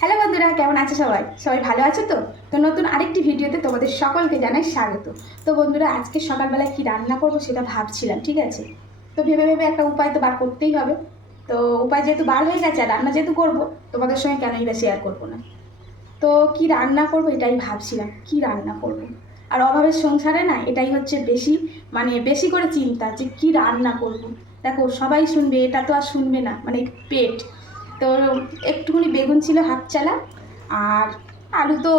Hello বন্ধুরা, কেমন আছে সবাই? সবাই ভালো আছো তো? তো নতুন আরেকটি ভিডিওতে তোমাদের সকলকে জানাই স্বাগত। তো বন্ধুরা, আজকে সকালবেলায় কি রান্না করব সেটা ভাবছিলাম, ঠিক আছে? তো ভেবে ভেবে একটা উপায় তো বার করতেই হবে। তো উপায় যেহেতু বার হয়ে গেছে আর রান্না যেহেতু করব, তোমাদের সঙ্গে কেনই বা শেয়ার করব না? তো কি রান্না করব এটাই ভাবছিলাম, কি রান্না করব? আর অভাবের সংসারে না এটাই হচ্ছে বেশি মানে বেশি করে চিন্তা যে কি রান্না করব। দেখো, সবাই শুনবে, এটা তো আর শুনবে না মানে পেট। তো একটুখানি বেগুন ছিল হাত চালা, আর আলু তো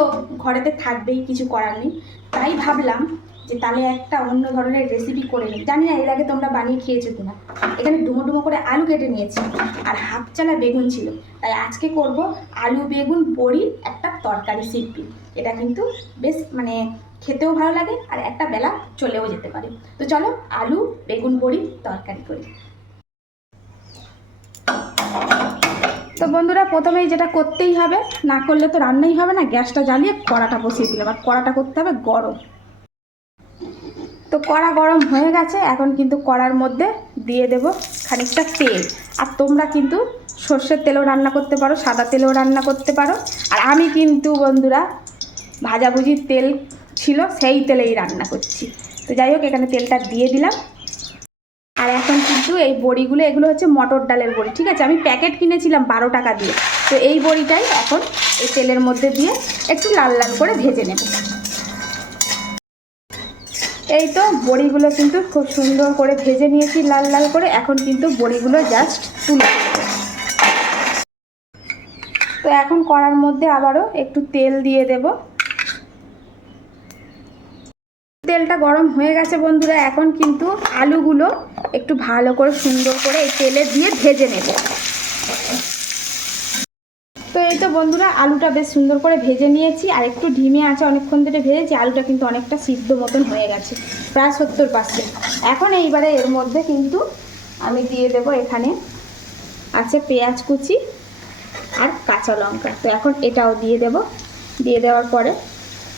ঘরেতে থাকবেই, কিছু করার নেই। তাই ভাবলাম যে তাহলে একটা অন্য ধরনের রেসিপি করে নিই। জানি না এর আগে তোমরা বানিয়ে খেয়েছো কিনা। এখানে ডুমো ডুমো করে আলু কেটে নিয়েছি, আর হাফ চালা বেগুন ছিল। তাই আজকে করব আলু বেগুন বড়ি, একটা তরকারি শিল্পী এটা কিন্তু বেশ মানে খেতেও ভালো লাগে, আর একটা বেলা চলেও যেতে পারে। তো চলো আলু, বেগুন, বড়ি, তরকারি করি। তো বন্ধুরা, প্রথমেই যেটা করতেই হবে, না করলে তো রান্নাই হবে না, গ্যাসটা জ্বালিয়ে কড়াটা বসিয়ে দিলাম। আর কড়াটা করতে হবে গরম। তো কড়া গরম হয়ে গেছে, এখন কিন্তু কড়ার মধ্যে দিয়ে দেব খানিকটা তেল। আর তোমরা কিন্তু সর্ষের তেলেও রান্না করতে পারো, সাদা তেলেও রান্না করতে পারো। আর আমি কিন্তু বন্ধুরা, ভাজাভুজির তেল ছিল, সেই তেলেই রান্না করছি। তো যাই হোক, এখানে তেলটা দিয়ে দিলাম। আর এখন কিন্তু এই বড়িগুলো, এগুলো হচ্ছে মটর ডালের বড়ি, ঠিক আছে? আমি প্যাকেট কিনেছিলাম বারো টাকা দিয়ে। তো এই বড়িটাই এখন এই তেলের মধ্যে দিয়ে একটু লাল লাল করে ভেজে নেব। এই তো বড়িগুলো কিন্তু খুব সুন্দর করে ভেজে নিয়েছি লাল লাল করে। এখন কিন্তু বড়িগুলো জাস্ট তুলে তো এখন কড়ার মধ্যে আবারও একটু তেল দিয়ে দেব। তেলটা গরম হয়ে গেছে বন্ধুরা, এখন কিন্তু আলুগুলো একটু ভালো করে সুন্দর করে এই তেলে দিয়ে ভেজে নেব। তো এই তো বন্ধুরা, আলুটা বেশ সুন্দর করে ভেজে নিয়েছি, আর একটু ঢিমে আছে অনেকক্ষণ ধরে ভেজেছি, আলুটা কিন্তু অনেকটা সিদ্ধ মতন হয়ে গেছে, প্রায় সত্তর পার্সেন্ট এখন এইবারে এর মধ্যে কিন্তু আমি দিয়ে দেব এখানে আছে পেঁয়াজ কুচি আর কাঁচা লঙ্কা। তো এখন এটাও দিয়ে দেব, দিয়ে দেওয়ার পরে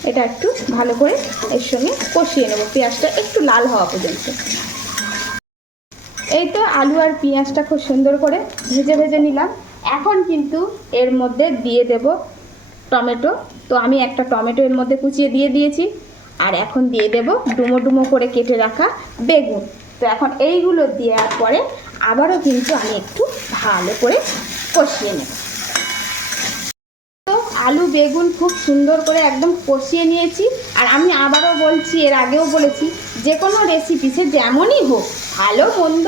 এটা একটু ভালো করে এর সঙ্গে কষিয়ে নেব। পেঁয়াজটা একটু লাল হওয়া পর্যন্ত। এই তো আলু আর পেঁয়াজটা খুব সুন্দর করে ভেজে ভেজে নিলাম। এখন কিন্তু এর মধ্যে দিয়ে দেব টমেটো। তো আমি একটা টমেটো এর মধ্যে কুচিয়ে দিয়ে দিয়েছি। আর এখন দিয়ে দেব ডুমো ডুমো করে কেটে রাখা বেগুন। তো এখন এইগুলো দেওয়ার পরে আবারও কিন্তু আমি একটু ভালো করে কষিয়ে নেব। আলু, বেগুন খুব সুন্দর করে একদম কষিয়ে নিয়েছি। আর আমি আবারও বলছি, এর আগেও বলেছি, যে কোনো রেসিপি সে যেমনই হোক, ভালো, মন্দ,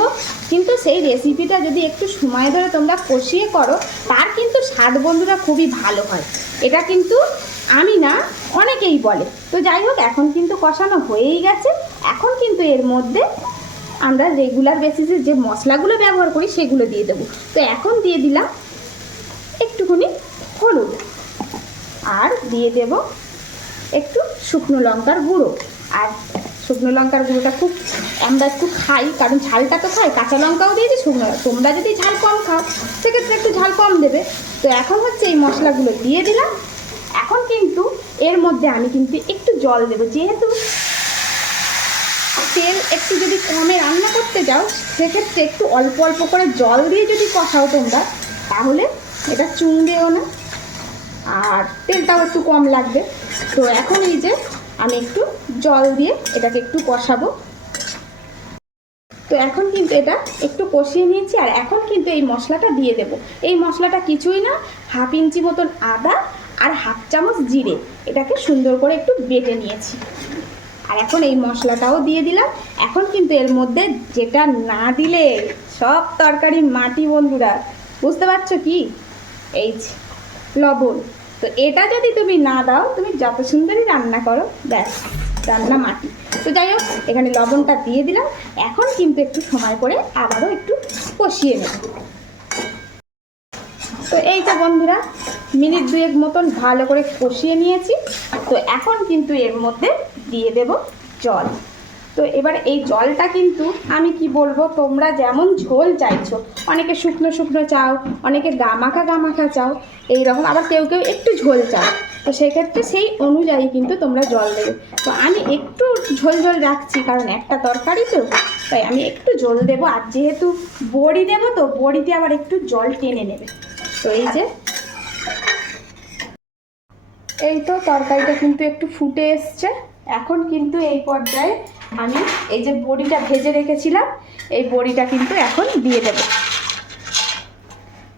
কিন্তু সেই রেসিপিটা যদি একটু সময় ধরে তোমরা কষিয়ে করো, তার কিন্তু স্বাদ বন্ধুরা খুবই ভালো হয়। এটা কিন্তু আমি না, অনেকেই বলে। তো যাই হোক, এখন কিন্তু কষানো হয়েই গেছে। এখন কিন্তু এর মধ্যে আমরা রেগুলার বেসিসে যে মশলাগুলো ব্যবহার করি, সেগুলো দিয়ে দেবো। তো এখন দিয়ে দিলাম একটুখানি হলুদ। আর দিয়ে দেব একটু শুকনো লঙ্কার গুঁড়ো। আর শুকনো লঙ্কার গুঁড়োটা খুব, আমরা একটু খাই, কারণ ঝালটা তো খাই, কাঁচা লঙ্কাও দিয়েছি, শুকনো তোমরা যদি ঝাল কম খাও, সেক্ষেত্রে একটু ঝাল কম দেবে। তো এখন হচ্ছে এই মশলাগুলো দিয়ে দিলাম। এখন কিন্তু এর মধ্যে আমি কিন্তু একটু জল দেবো, যেহেতু তেল একটু যদি কমে রান্না করতে যাও, সেক্ষেত্রে একটু অল্প অল্প করে জল দিয়ে যদি কষাও তোমরা, তাহলে এটা চুংবেও না। আর তেলটাও একটু কম লাগবে। তো এখন এই যে আমি একটু জল দিয়ে এটাকে একটু কষাবো। তো এখন কিন্তু এটা একটু কষিয়ে নিয়েছি, আর এখন কিন্তু এই মশলাটা দিয়ে দেব। এই মশলাটা কিছুই না, হাফ ইঞ্চি মতন আদা আর হাফ চামচ জিরে, এটাকে সুন্দর করে একটু বেটে নিয়েছি। আর এখন এই মশলাটাও দিয়ে দিলাম। এখন কিন্তু এর মধ্যে যেটা না দিলে সব তরকারি মাটি, বন্ধুরা। বুঝতে পারছ কি? এই লবণ। তো এটা যদি তুমি না দাও, তুমি যত সুন্দরই রান্না করো, ব্যাস, রান্না মাটি। তো যাই হোক, এখানে লবণটা দিয়ে দিলাম। এখন কিন্তু একটু সময় করে আবারও একটু কষিয়ে নেব। তো এই তো বন্ধুরা, মিনিট দুয়েক মতন ভালো করে কষিয়ে নিয়েছি। তো এখন কিন্তু এর মধ্যে দিয়ে দেব জল। তো এবার এই জলটা কিন্তু আমি কি বলব, তোমরা যেমন ঝোল চাইছো, অনেকে শুকনো শুকনো চাও, অনেকে গামাখা গামাখা চাও এই রকম আবার কেউ কেউ একটু ঝোল চাও। তো সেক্ষেত্রে সেই অনুযায়ী কিন্তু তোমরা জল দেবে। তো আমি একটু ঝোল ঝোল রাখছি, কারণ একটা তরকারি তো, তাই আমি একটু জল দেবো। আর যেহেতু বড়ি দেবো তো, বড়িতে আবার একটু জল টেনে নেবে। তো এই যে, এই তো তরকারিটা কিন্তু একটু ফুটে এসছে। এখন কিন্তু এই পর্যায়ে আমি এই যে বড়িটা ভেজে রেখেছিলাম, এই বড়িটা কিন্তু এখন দিয়ে দেব।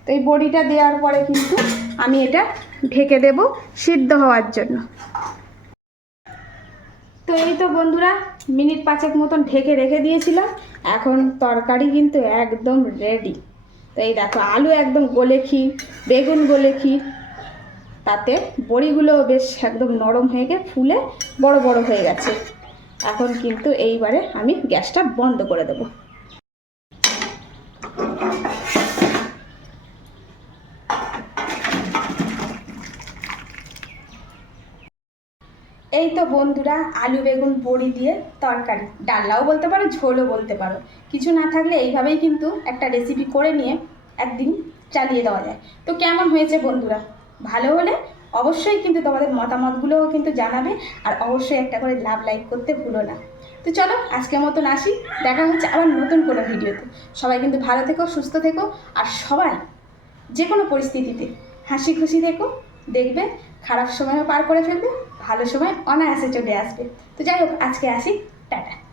তো এই বড়িটা দেওয়ার পরে কিন্তু আমি এটা ঢেকে দেব সিদ্ধ হওয়ার জন্য। তো এই তো বন্ধুরা, মিনিট পাঁচেক মতন ঢেকে রেখে দিয়েছিলাম, এখন তরকারি কিন্তু একদম রেডি তো এই দেখো, আলু একদম গলে খি বেগুন গলে খি তাতে বড়িগুলোও বেশ একদম নরম হয়ে গিয়ে ফুলে বড় বড় হয়ে গেছে। এখন কিন্তু এইবারে আমি গ্যাসটা বন্ধ করে দেবো। এই তো বন্ধুরা, আলু বেগুন বড়ি দিয়ে তরকারি। ডাল্লাও বলতে পারো, ঝোলও বলতে পারো। কিছু না থাকলে এইভাবেই কিন্তু একটা রেসিপি করে নিয়ে একদিন চালিয়ে দেওয়া যায়। তো কেমন হয়েছে বন্ধুরা? ভালো হলে অবশ্যই কিন্তু তোমাদের মতামতগুলোও কিন্তু জানাবে আর অবশ্যই একটা করে লাভ লাইক করতে ভুলো না। তো চলো আজকের মতন আসি, দেখা হচ্ছে আবার নতুন কোনো ভিডিওতে। সবাই কিন্তু ভালো থেকো, সুস্থ থেকো আর সবাই যে কোনো পরিস্থিতিতে হাসি খুশি থেকো, দেখবে খারাপ সময়ও পার করে ফেলবে, ভালো সময় অনায়াসে চলে আসবে। তো যাই হোক, আজকে আসি, টাটা।